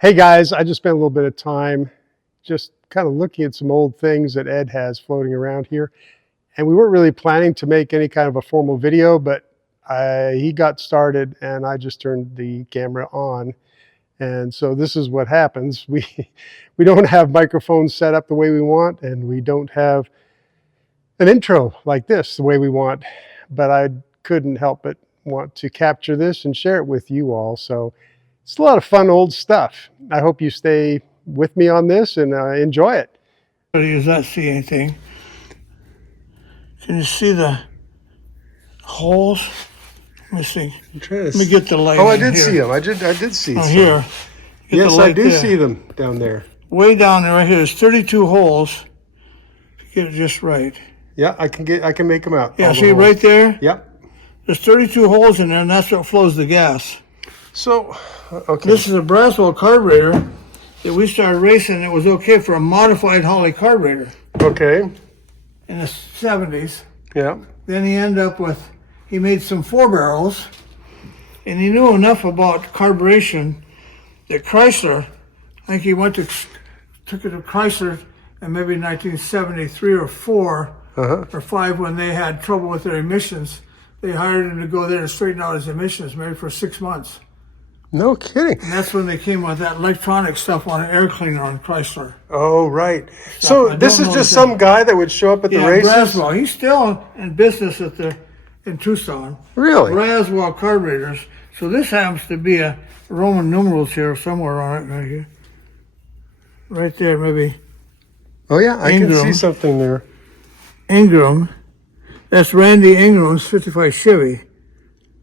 Hey guys, I just spent a little bit of time just kind of looking at some old things that Ed has floating around here. And we weren't really planning to make any kind of a formal video, but he got started and I just turned the camera on. And so this is what happens. We don't have microphones set up the way we want, and we don't have an intro like this the way we want, but I couldn't help but want to capture this and share it with you all. So it's a lot of fun old stuff. I hope you stay with me on this and enjoy it. Does not see anything. Can you see the holes? Let me see. Let me get the light. Oh, I did here. see them. I did see some. Here. Get yes, I do there. see them down there. Way down there, right here. There's 32 holes. Get it just right. Yeah, I can make them out. Yeah, see right there? Yep. There's 32 holes in there, and that's what flows the gas. So, okay. This is a Braswell carburetor that we started racing. It was okay for a modified Holley carburetor. Okay. In the 70s. Yeah. Then he ended up with, he made some 4 barrels, and he knew enough about carburation that Chrysler, I think he took it to Chrysler in maybe 1973 or 4 or 5 when they had trouble with their emissions. They hired him to go there and straighten out his emissions, maybe for 6 months. No kidding. And that's when they came with that electronic stuff on an air cleaner on Chrysler. Oh, right. So this is just some guy that would show up at the races? Braswell. He's still in business in Tucson. Really? Braswell carburetors. So this happens to be a Roman numerals here somewhere on it, right here. Right there, maybe. Oh, yeah, I can see something there. Ingram. That's Randy Ingram's 55 Chevy.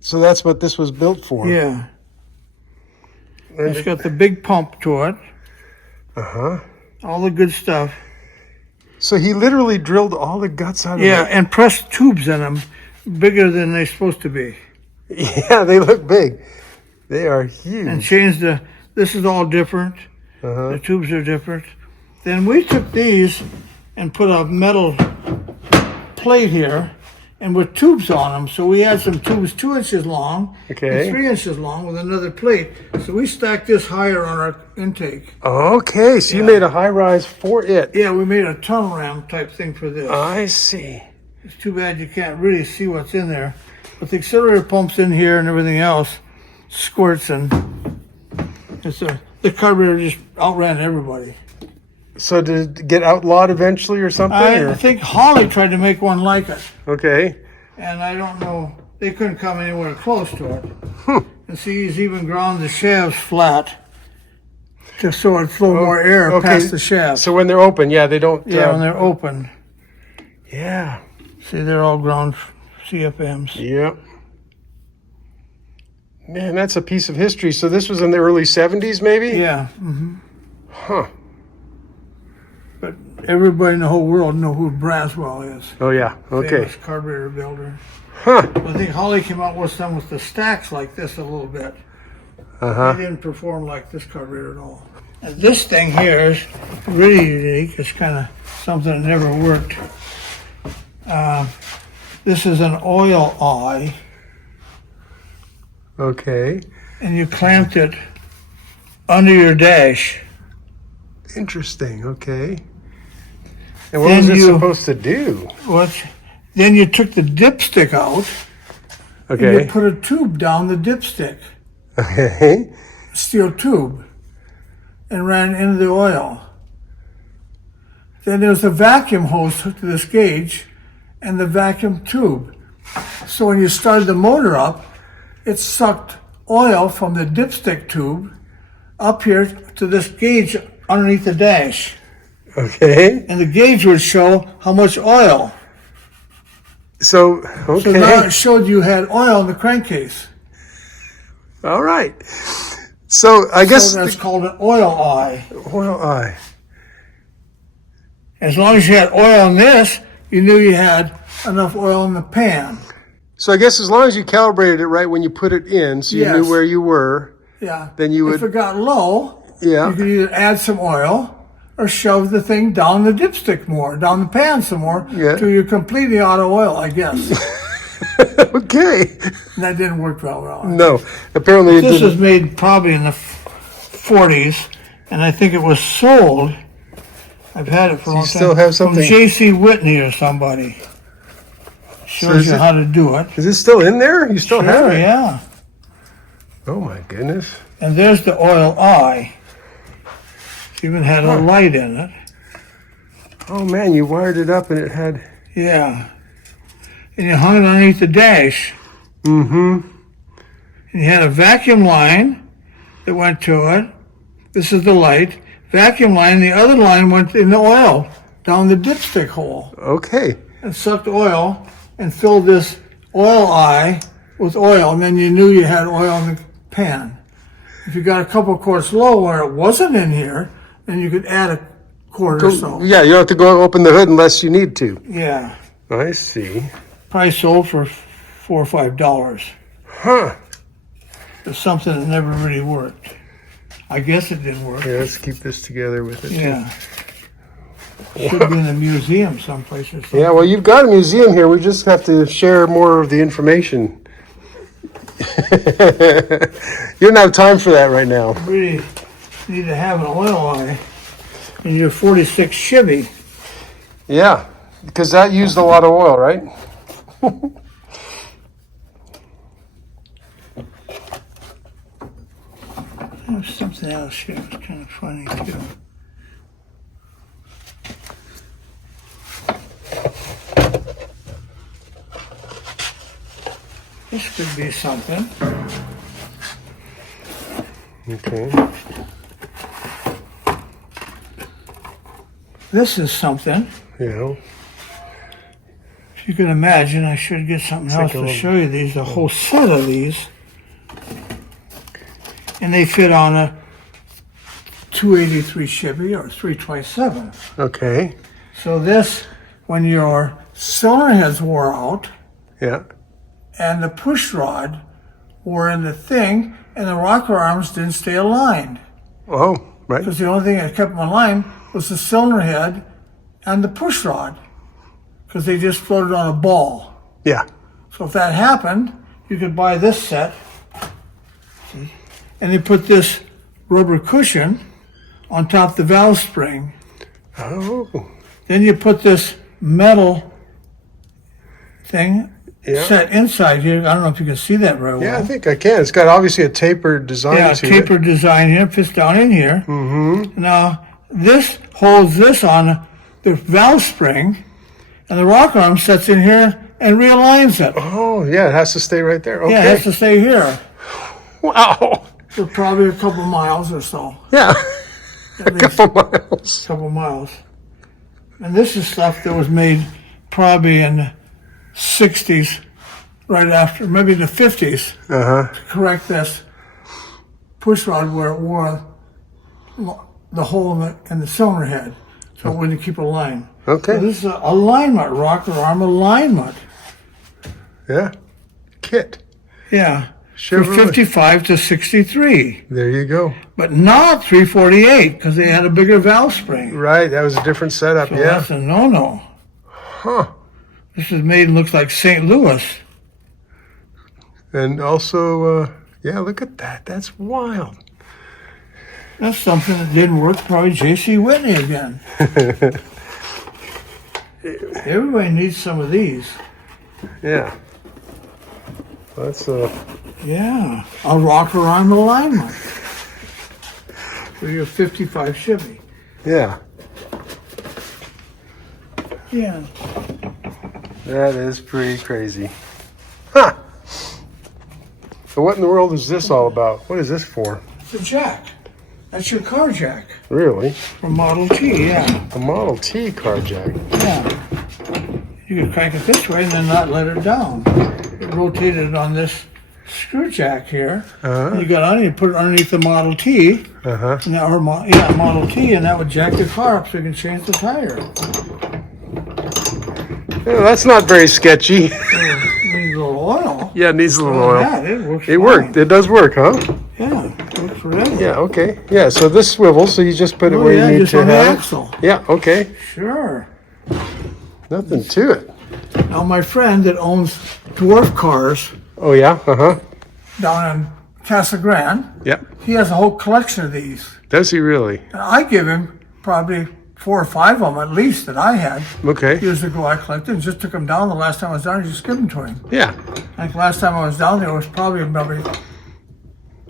So that's what this was built for? Yeah. It's got the big pump to it. Uh-huh. All the good stuff. So he literally drilled all the guts out of it? Yeah, and pressed tubes in them bigger than they're supposed to be. Yeah, they look big. They are huge. And changed this is all different. The tubes are different. Then we took these and put a metal plate here and with tubes on them. So we had some tubes 2 inches long and 3 inches long with another plate. So we stacked this higher on our intake. Okay, so you made a high rise for it. Yeah, we made a tunnel ram type thing for this. I see. It's too bad you can't really see what's in there. But the accelerator pump's in here and everything else squirts, and the carburetor just outran everybody. So did it get outlawed eventually or something? I think Holley tried to make one like it. Okay. And I don't know, they couldn't come anywhere close to it. And see, he's even ground the shafts flat just so it flow more air past the shafts. So when they're open, yeah, they don't... Yeah, when they're open. Yeah. See, they're all ground CFMs. Yep. Man, that's a piece of history. So this was in the early 70s, maybe? Yeah. Huh. But everybody in the whole world know who Braswell is. Oh, yeah. Okay. Famous carburetor builder. Huh. I think Holley came out with some with the stacks like this a little bit. They didn't perform like this carburetor at all. And this thing here is really unique. It's kind of something that never worked. This is an oil eye. Okay. And you clamped it under your dash. Interesting. Okay. And what was it supposed to do? Then you took the dipstick out. Okay. And you put a tube down the dipstick. Okay. Steel tube. And ran into the oil. Then there's a vacuum hose hooked to this gauge and the vacuum tube. So when you started the motor up, it sucked oil from the dipstick tube up here to this gauge underneath the dash. Okay. And the gauge would show how much oil. So, okay. So now it showed you had oil in the crankcase. All right. So I guess that's called an oil eye. Oil eye. As long as you had oil in this, you knew you had enough oil in the pan. So I guess as long as you calibrated it right when you put it in, so you knew where you were, then you would... If it got low, you could either add some oil or shove the thing down the dipstick more, down the pan some more, till you're completely out of oil, I guess. Okay. And that didn't work well. No, apparently it didn't. This was made probably in the 40s, and I think it was sold. I've had it for a long time. You still have something? From J.C. Whitney or somebody. Shows you how to do it. Is it still in there? You still have it? Yeah. Oh my goodness. And there's the oil eye. It's even had a light in it. Oh man, you wired it up and it had... Yeah. And you hung it underneath the dash. Mm-hmm. And you had a vacuum line that went to it. This is the light. Vacuum line, the other line went in the oil down the dipstick hole. Okay. And sucked oil and filled this oil eye with oil, and then you knew you had oil in the pan. If you got a couple quarts low where it wasn't in here, then you could add a quart or so. Yeah, you don't have to go open the hood unless you need to. Yeah. I see. Probably sold for $4 or $5. Huh. It's something that never really worked. I guess it didn't work. Yeah, let's keep this together with it. Yeah. Should be in a museum someplace or something. Yeah, well, you've got a museum here. We just have to share more of the information. You don't have time for that right now. You really need to have an oil eye in your 46 Chevy. Yeah, because that used a lot of oil, right? There's something else here that's kind of funny too. This could be something. Okay. This is something. Yeah. If you can imagine, I should get something else to show you these, a whole set of these. And they fit on a 283 Chevy or 327. Okay. So this, when your cylinder heads wore out, Yeah. and the push rod were in the thing, and the rocker arms didn't stay aligned. Oh, right. Because the only thing that kept them aligned was the cylinder head and the push rod, because they just floated on a ball. Yeah. So if that happened, you could buy this set. See? And they put this rubber cushion on top of the valve spring. Oh. Then you put this metal thing set inside here. I don't know if you can see that very well. Yeah, I think I can. It's got obviously a tapered design Yeah, to tapered design here, fits down in here. Mm-hmm. Now, this holds this on the valve spring, and the rocker arm sets in here and realigns it. Oh, yeah, it has to stay right there. Okay. Yeah, it has to stay here Wow. for probably a couple miles or so. Yeah. At A couple miles. couple miles. And this is stuff that was made probably in the 60s, right after, maybe the 50s, Uh-huh. to correct this push rod where it wore the hole in the cylinder head, so it wouldn't keep a line. Okay. So this is an alignment, rocker arm alignment. Yeah. Kit. Yeah. Chevrolet. From 55 to 63, There you go. but not 348 because they had a bigger valve spring. Right, that was a different setup, So yeah. that's a no-no. Huh. This is made looks like St. Louis. And also, yeah, look at that. That's wild. That's something that didn't work. Probably J.C. Whitney again. Everybody needs some of these. Yeah. That's Yeah, a rocker arm alignment for your 55 Chevy. yeah. Yeah. That is pretty crazy. Huh. So what in the world is this all about? What is this for? It's a jack. That's your car jack Really? from Model T, yeah. A Model T car jack. Yeah. You can crank it this way and then not let it down. It rotated on this screw jack here. Uh-huh. You got on it, you put it underneath the Model T, Uh-huh. and that, or Model T, and that would jack the car up so you can change the tire. Yeah, that's not very sketchy. It needs a little oil. Yeah, it needs a little oil. Yeah, it works. It fine. worked. It does work, huh? Yeah, it works forever. Yeah, okay. Yeah, so this swivels, so you just put it where you need just to on the have it. axle. Yeah, okay. Sure. Nothing to it. Now, my friend that owns dwarf cars Oh, yeah? Uh-huh. down in Casa Grande. Yep. He has a whole collection of these. Does he really? And I give him probably 4 or 5 of them at least that I had. Okay. Years ago I collected and just took them down. The last time I was down, I just gave them to him. Yeah. Like last time I was down there was probably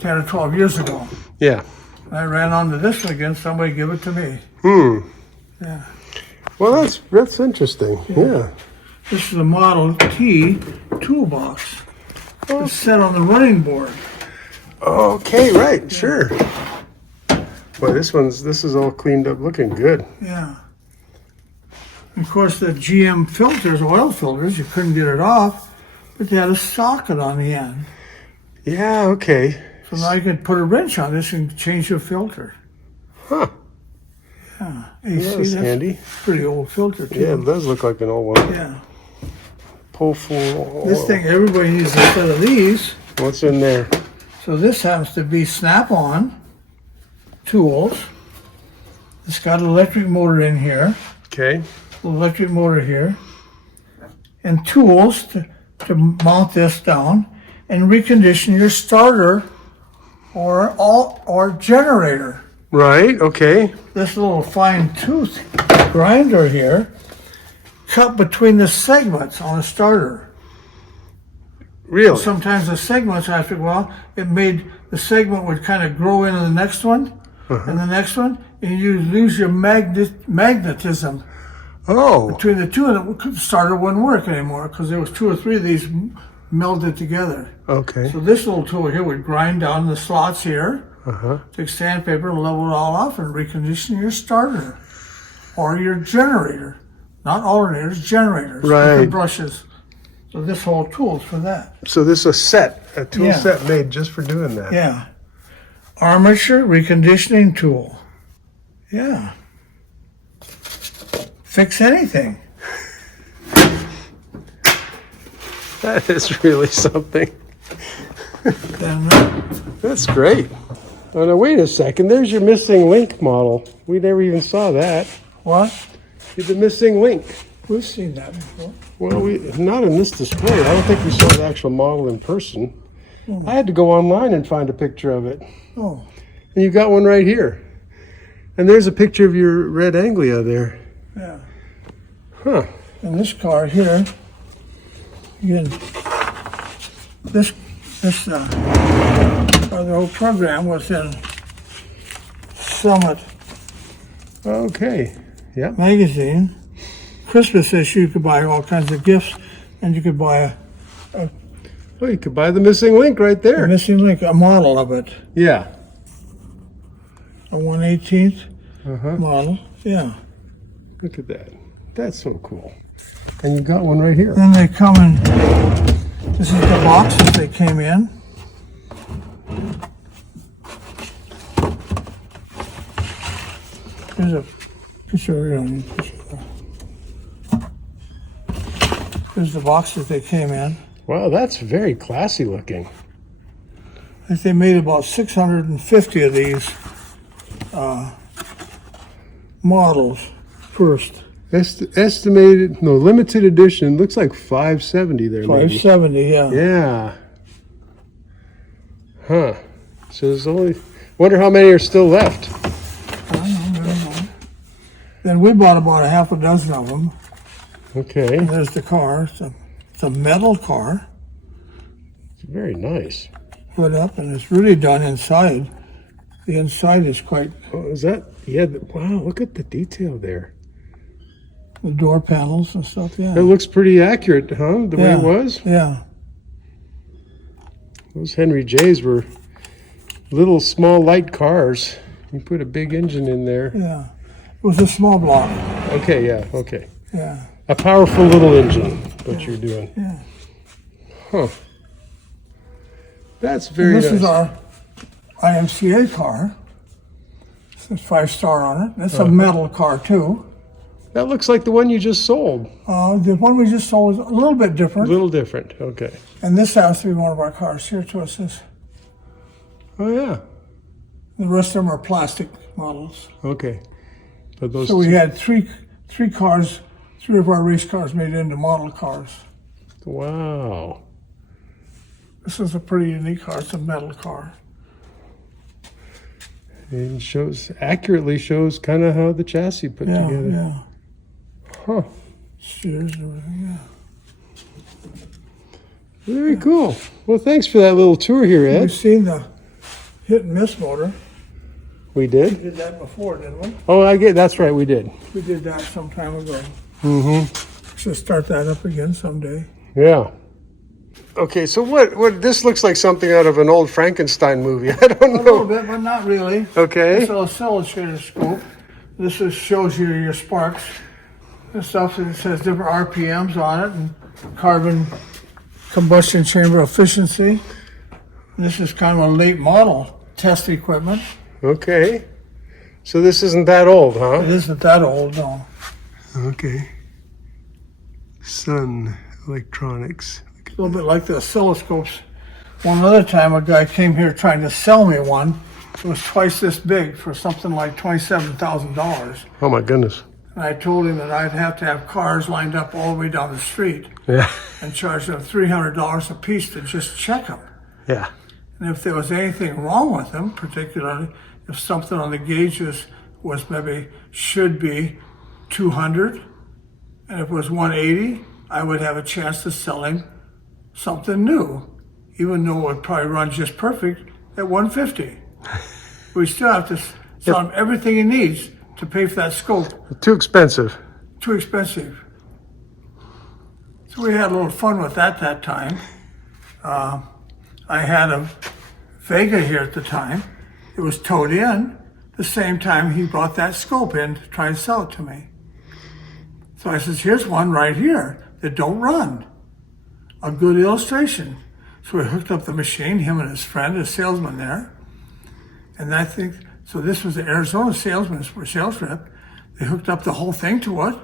10 or 12 years ago. Yeah. I ran onto this one again. Somebody give it to me. Yeah. Well, that's interesting. Yeah. This is a Model T toolbox. It's set on the running board. Okay, right, sure. Boy, this is all cleaned up, looking good. Yeah. Of course, the GM filters, oil filters, you couldn't get it off, but they had a socket on the end. Yeah, okay. So now you can put a wrench on this and change your filter. Huh. Yeah. You see, That's handy. Pretty old filter, too. Yeah, it does look like an old one. Yeah. Pull full oil. This thing, everybody needs a set of these. What's in there? So this happens to be snap-on tools. It's got an electric motor in here. Okay. Electric motor here. And tools to mount this down and recondition your starter or generator. Right, okay. This little fine tooth grinder here cut between the segments on a starter. Really? Sometimes the segments, after a while, it made the segment would kind of grow into the next one and the next one, and you lose your magnetism Oh. between the two, and the starter wouldn't work anymore because there was 2 or 3 of these melded together. Okay. So this little tool here would grind down the slots here, take sandpaper and level it all off and recondition your starter or your generator. Not alternators, generators. Right. With the brushes. So this whole tool's for that. So this is a tool Yeah. set made just for doing that. Yeah. Armature reconditioning tool. Yeah. Fix anything. That is really something. Then, That's great. Oh, now wait a second. There's your missing link model. We never even saw that. what? The missing link. We've seen that before. Well, not in this display. I don't think we saw the actual model in person. I had to go online and find a picture of it. Oh. And you got one right here. And there's a picture of your red Anglia there. Yeah. Huh. And this car here, again, the whole program was in Summit Okay. Yeah. magazine. Christmas issue, you could buy all kinds of gifts, and you could buy Oh, you could buy the missing link right a there. missing link, a model of it, Yeah. a 1/18th model. Yeah. Look at that. That's so cool. And you got one right here. Then they come in. This is the boxes they came in. Here's a picture. Here's the boxes they came in. Wow, that's very classy looking. I think they made about 650 of these models first. Estimated, no, limited edition. Looks like 570 there, maybe. 570, yeah. Yeah. Huh. So there's only, wonder how many are still left. I don't know. Then we bought about a half a dozen of them. Okay. And there's the car. It's a metal car. It's very nice. Put up, and it's really done inside. The inside is quite, Oh, is that, yeah, wow, look at the detail there. the door panels and stuff, yeah. It looks pretty accurate, huh? The way it was? Yeah. Those Henry J's were little, small, light cars. You put a big engine in there. Yeah. It was a small block. Okay, yeah, okay. Yeah. A powerful little engine, what you're doing. Yeah. Huh. That's very This nice. is our IMCA car. It says 5-star on it. It's a metal car too. That looks like the one you just sold. The one we just sold was a little bit A different. little different, okay. And this has to be one of our cars. Here to us is. Oh, yeah, The rest of them are plastic models. okay. But those So we had three cars, 3 of our race cars made into model cars. wow. This is a pretty unique car. It's a metal car. It accurately shows kind of how the chassis put together. Yeah. Huh. Steers and everything, yeah. Very cool. Well, thanks for that little tour here, Ed. We've seen the hit and miss motor. We We did? did that before, didn't we? Oh, that's right, we did. We did that some time ago. Mm-hmm. Should start that up again someday. Yeah. Okay, so what this looks like something out of an old Frankenstein movie. I don't A little know. bit, but not really. Okay. It's an oscilloscope. This shows you your sparks and stuff. And it says different RPMs on it and carbon combustion chamber efficiency. This is kind of a late model test equipment. Okay. So this isn't that old, It huh? isn't that old, no. Okay. Sun Electronics. A little bit like the oscilloscopes. One other time, a guy came here trying to sell me one. It was twice this big for something like $27,000. Oh my goodness. And I told him that I'd have to have cars lined up all the way down the street Yeah. and charge them $300 a piece to just check them. Yeah. And if there was anything wrong with them, particularly if something on the gauges was maybe should be 200, and if it was 180, I would have a chance to sell him something new, even though it would probably run just perfect at 150. We still have to sell him everything he needs to pay for that scope. Too expensive. Too expensive. So we had a little fun with that time. I had a Vega here at the time. It was towed in the same time he brought that scope in to try and sell it to me. So I says, here's one right here that don't run. A good illustration. So we hooked up the machine, him and his friend, a salesman there. And I think, so this was the Arizona salesman, sales rep. They hooked up the whole thing to it.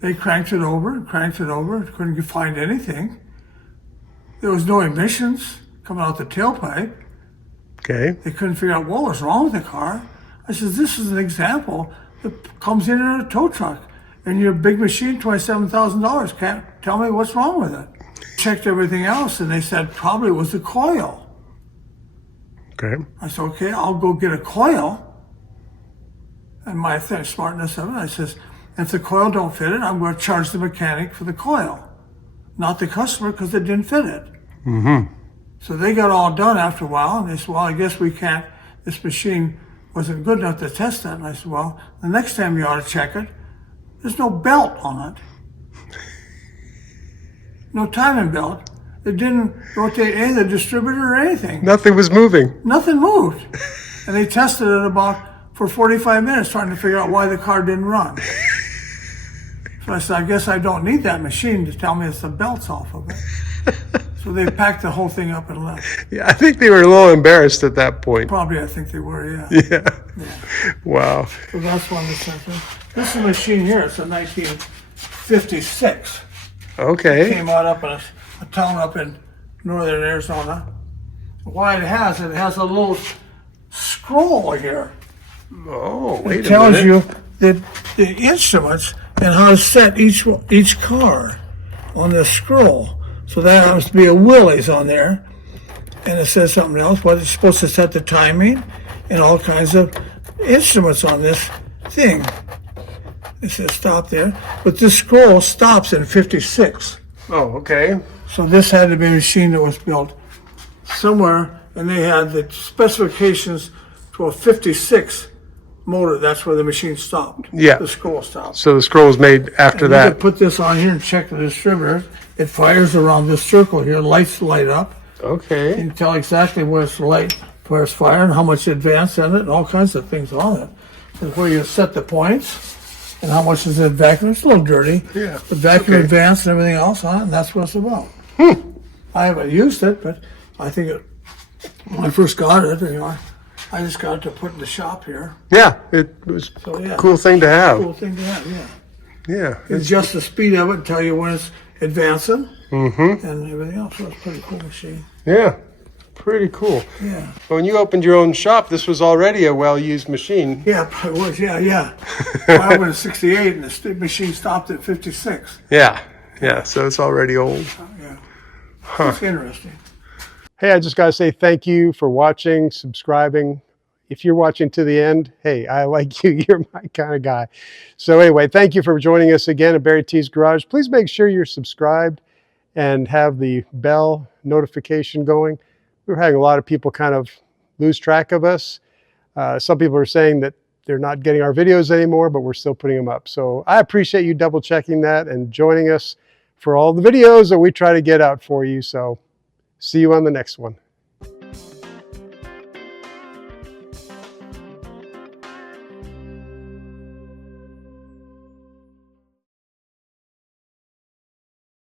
They cranked it over, couldn't find anything. There was no emissions coming out the tailpipe. Okay. They couldn't figure out what was wrong with the car. I said, this is an example that comes in a tow truck. And your big machine, $27,000, can't tell me what's wrong with it. Checked everything else, and they said probably it was the coil. Okay. I said, okay, I'll go get a coil. And my smartness of it, I says, if the coil don't fit it, I'm going to charge the mechanic for the coil, not the customer, because it didn't fit it. Mm-hmm. So they got all done after a while, and they said, well, I guess we can't, this machine wasn't good enough to test that. And I said, well, the next time you ought to check it, there's no belt on it. No timing belt. It didn't rotate any of the distributor or anything. Nothing was moving. Nothing moved. And they tested it for 45 minutes trying to figure out why the car didn't run. So I said, I guess I don't need that machine to tell me it's the belts off of it. So they packed the whole thing up and left. Yeah, I think they were a little embarrassed at that point. Probably, I think they were, yeah. Yeah. Wow. So that's one of the things. This is a machine here. It's a 1956. Okay. Came out up in a town up in northern Arizona. Why it has a little scroll here. Oh, wait a minute. It tells you the instruments and how to set each car on this scroll. So that happens to be a Willys on there. And it says something else. What it's supposed to set the timing and all kinds of instruments on this thing. It says stop there. But this scroll stops in 56. Oh, okay. So this had to be a machine that was built somewhere, and they had the specifications to a 56 motor. That's where the machine stopped. Yeah. The scroll stopped. So the scroll was made after And you that. could put this on here and check the distributor. It fires around this circle here. Lights light up. You Okay. can tell exactly where it's firing, how much advance in it, and all kinds of things on it. And where you set the points and how much is in vacuum. It's a little dirty. Yeah. The vacuum Okay. advance and everything else on it, and that's what it's about. I haven't used it, but I think when I first got it, I just got it to put in the shop here. Yeah, it was So yeah, a cool thing to have. cool thing to have. Yeah, Yeah. adjust the speed of it and tell you when it's advancing Mm-hmm. and everything else. So it's a pretty cool machine. Yeah. Pretty cool. Yeah, When you opened your own shop, this was already a well-used machine. yeah, it was. Yeah. I opened in '68 and the machine stopped at 56. Yeah. Yeah. So it's already old. Yeah, Huh. it's interesting. Hey, I just got to say thank you for watching, subscribing. If you're watching to the end, hey, I like you. You're my kind of guy. So anyway, thank you for joining us again at BarryTsGarage. Please make sure you're subscribed and have the bell notification going. We're having a lot of people kind of lose track of us. Some people are saying that they're not getting our videos anymore, but we're still putting them up. So I appreciate you double checking that and joining us for all the videos that we try to get out for you. So see you on the next one.